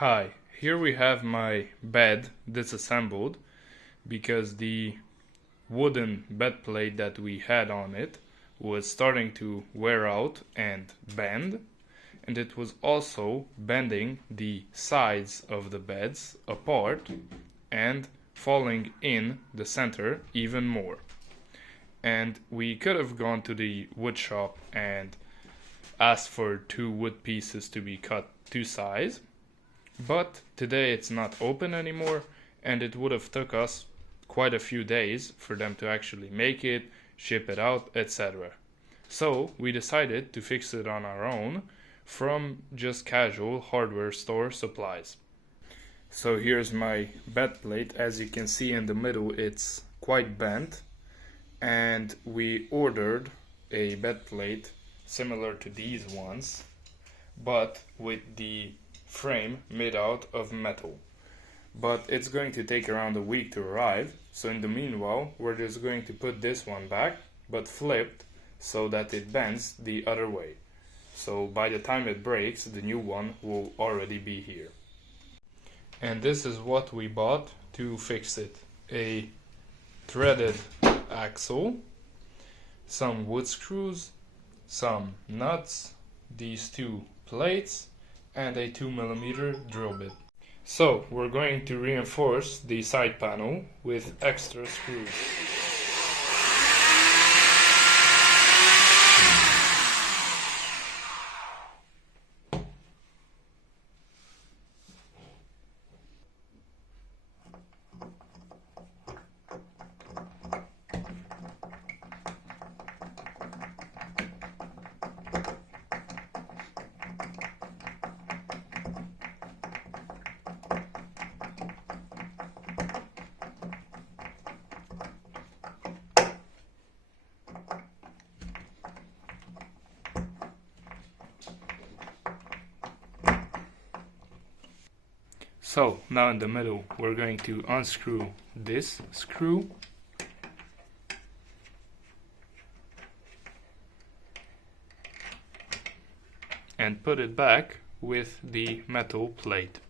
Hi, here we have my bed disassembled because the wooden bed plate that we had on it was starting to wear out and bend, and it was also bending the sides of the beds apart and falling in the center even more. And we could have gone to the wood shop and asked for two wood pieces to be cut to size, but today it's not open anymore, and it would have took us quite a few days for them to actually make it, ship it out, etc. So we decided to fix it on our own from just casual hardware store supplies. So here's my bed plate. As you can see in the middle, it's quite bent, and we ordered a bed plate similar to these ones, but with the frame made out of metal. But it's going to take around a week to arrive, so in the meanwhile we're just going to put this one back, but flipped so that it bends the other way. So by the time it breaks, the new one will already be here. And this is what we bought to fix it: a threaded axle, some wood screws, some nuts, these two plates, and a 2mm drill bit. So we're going to reinforce the side panel with extra screws. So now in the middle we're going to unscrew this screw and put it back with the metal plate.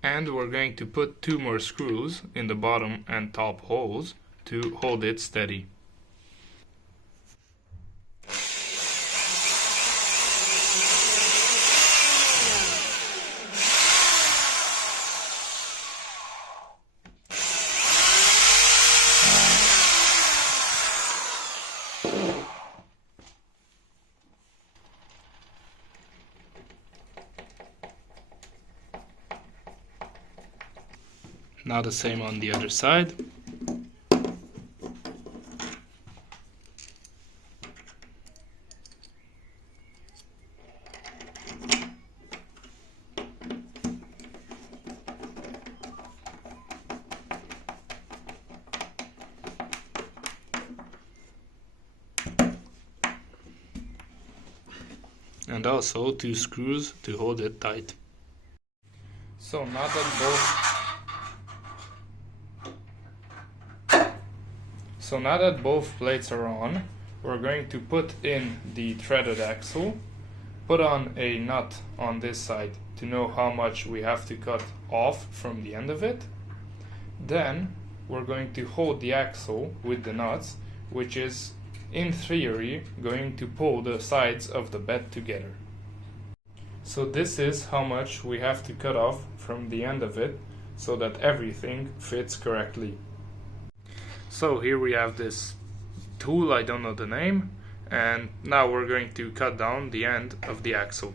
And we're going to put two more screws in the bottom and top holes to hold it steady. Now the same on the other side. And also two screws to hold it tight. So now that both plates are on, we're going to put in the threaded axle, put on a nut on this side to know how much we have to cut off from the end of it. Then we're going to hold the axle with the nuts, which is in theory going to pull the sides of the bed together. So this is how much we have to cut off from the end of it so that everything fits correctly. So here we have this tool, I don't know the name, and now we're going to cut down the end of the axle.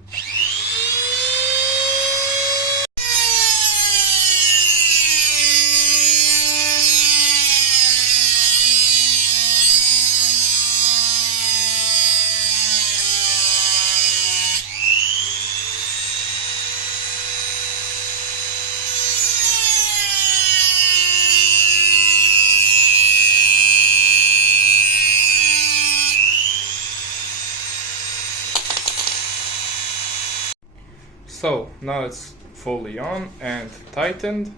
So now it's fully on and tightened,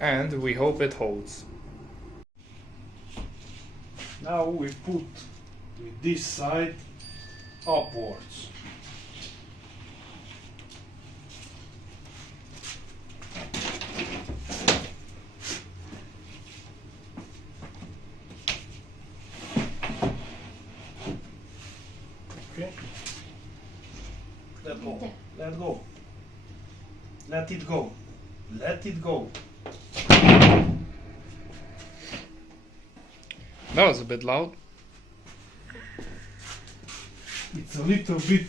and we hope it holds. Now we put with this side upwards. Okay. Let go. Let go. Let it go. Let it go. That was a bit loud. It's a little bit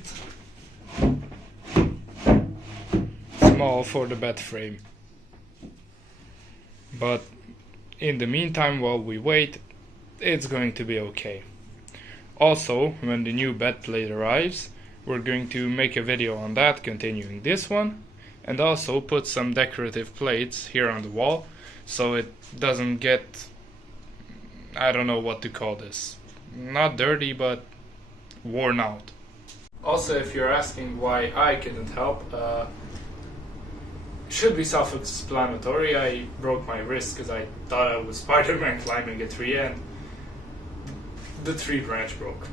Small for the bed frame. But in the meantime, while we wait, it's going to be okay. Also, when the new bed plate arrives, we're going to make a video on that, continuing this one, and also put some decorative plates here on the wall so it doesn't get, I don't know what to call this, not dirty but worn out. Also, if you're asking why I couldn't help, should be self-explanatory. I broke my wrist because I thought I was Spider-Man climbing a tree and the tree branch broke.